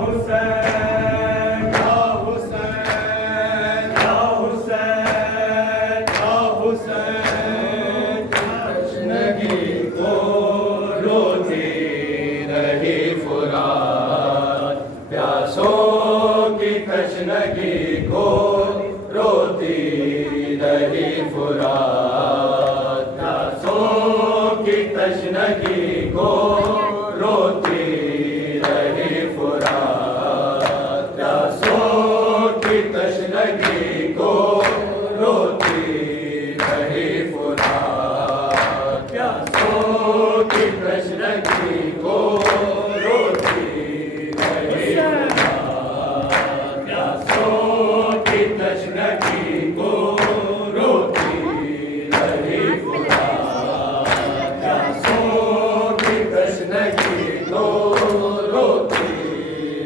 हुसैन या हुसैन या हुसैन या हुसैन। तशनगी को रोती रही फुरात, प्यासों की तशनगी को रोती रही फुरात, प्यासों की तशनगी को रोती रही फुरात, प्यासों की तशनगी को रोती रही फुरात, प्यासों की तशनगी को रोती रही फुरात, प्यासों की तशनगी को रोती रही फुरात, प्यासों की तशनगी को रोती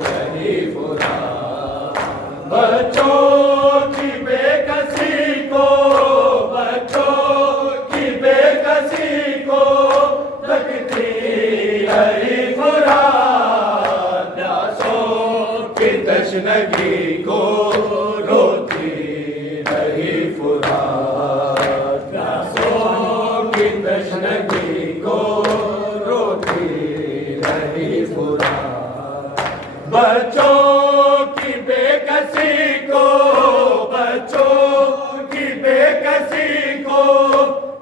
रही फुरात। बच्चों की बेकसी को, बच्चों की बेकसी को तकती रही फुरात, प्यासों की तशनगी को रोती रही फुरात, प्यासों की तशनगी को रोती रही फुरात। बच्चों की बेकसी को, बच्चों की बेकसी को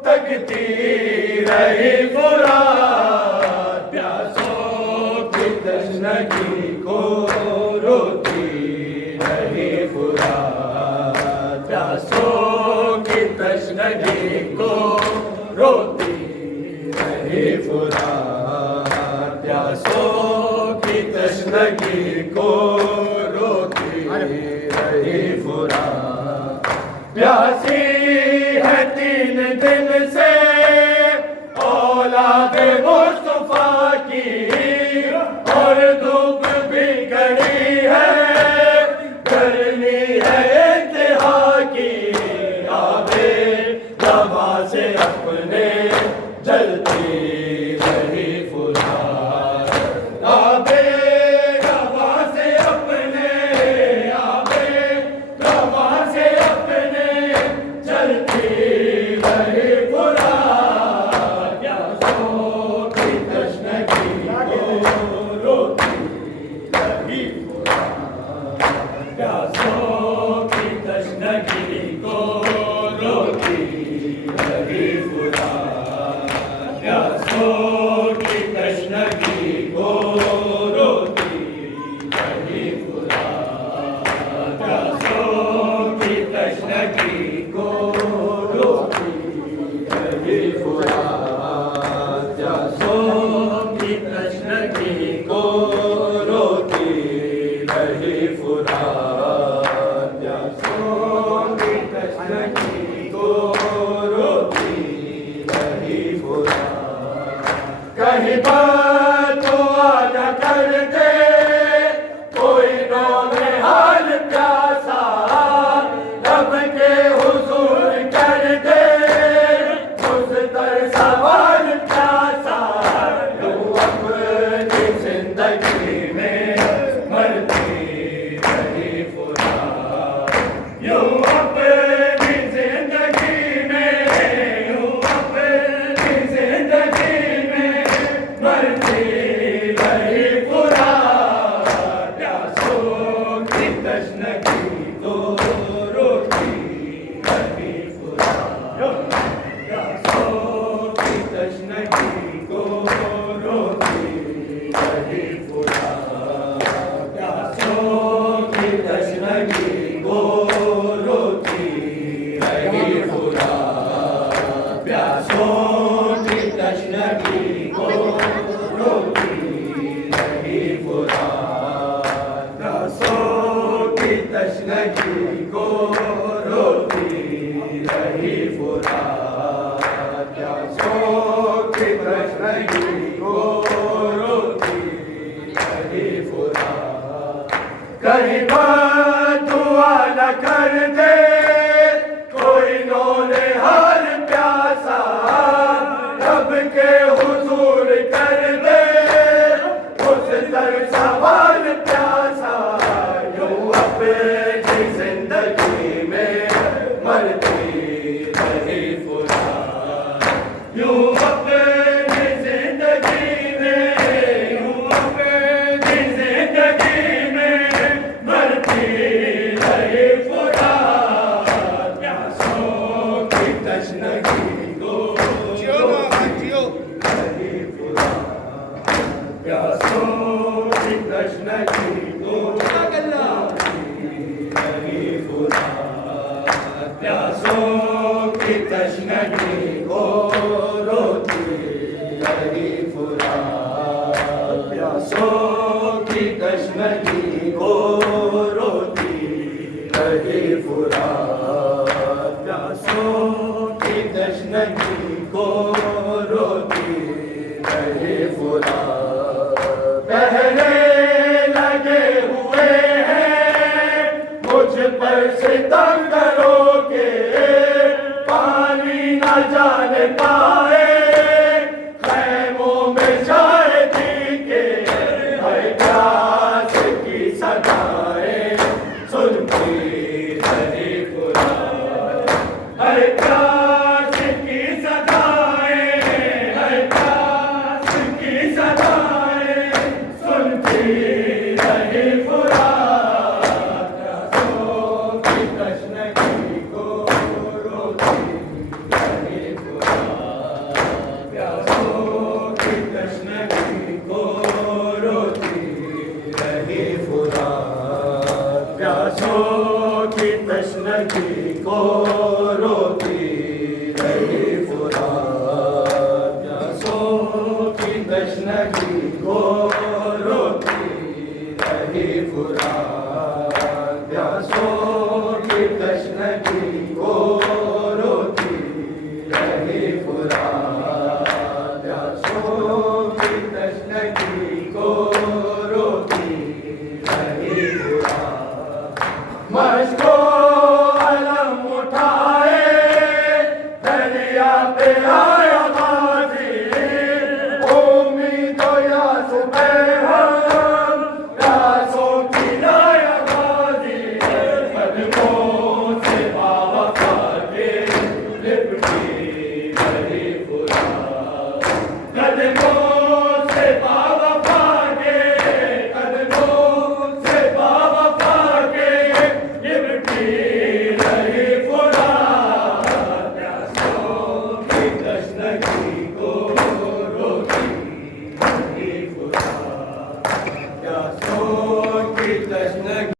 तकती रही फुरात, प्यासों की तशनगी को रोती रही फुरात, प्यासों की तशनगी को रोती रही फुरात, प्यासों की तशनगी को रोती रही फुरात। प्यासी है 3 दिन से औलाद मुस्तफा की, और धूप भी गड़ी है, गर्मी है इंतहा की। आबे दवा से अपने जलती रही फुरात, आबे दवा से अपने, आबे दवा से अपने जलती रही फुरात, प्यासों की तशनगी को रोती रही फुरात, प्यासों की तशनगी को रोती रही फुरात, प्यासों की तशनगी को रोती रही फुरात, प्यासों की तशनगी को रोती रही फुरात, प्यासों की तशनगी को रोती रही फुरात, प्यासों की तशनगी को रोती रही फुरात। कहीं बात तो आजा कर दे कोई रोवे हाल प्यासा, रब के हुजूर कर दे मुझतर सवाल प्यासा। यूं अपनी जिंदगी में मरती रही फुरात, यूं अपनी जिंदगी में, यूं अपनी जिंदगी में मरती रही फुरात, प्यासों की तशनगी को रोती रही फुरात, प्यासों की तशनगी को रोती रही फुरात, प्यासों की तशनगी को रोती रही फुरात, प्यासों की तशनगी को रोती रही फुरात, प्यासों की तशनगी को रोती रही फुरात, प्यासों की तशनगी को रोती रही फुरात। कहीं बात दुआ न कर दे कोई नौले हाल प्यासा, रब के हुजूर कर दे उस दर सवाल प्यासा। तशनगी को रही फुरात, प्यासों की तशनगी को रोती रही फुरात, प्यासों की तशनगी को रोती रही फुरात, प्यासों की तशनगी को रोती रही फुरात। पहरे लगे हुए हैं मुझ पर सितम करोगे, पानी न जाने पाए खैमों में जाए थी के, हर प्यास की सदाएं सुनती रही फुरात, हर प्यास की सदाएं, हर प्यास की सदाएं सुनती रही फुरात, प्यासों की तशनगी को रोती रही फुरात, प्यासों की तशनगी को रोती रही फुरात, प्यासों की तशनगी को रोती रही फुरात, प्यासों की तशनगी को रोती रही फुरात, प्यासों की तशनगी को रोती रही फुरात, प्यासों की तशनगी को रोती रही फुरात। मशको अलम उठाए दरिया पे आया गाजी, उम्मीद या सुबह हम प्यासों की लाया गाजी, कदमों से बावफा के लिपटी रही फुरात, कदमों से बावफा के, कदमों से बावफा के लिपटी रही फुरात, प्यासों की तशनगी को रोती रही फुरात, प्यासों की तशनगी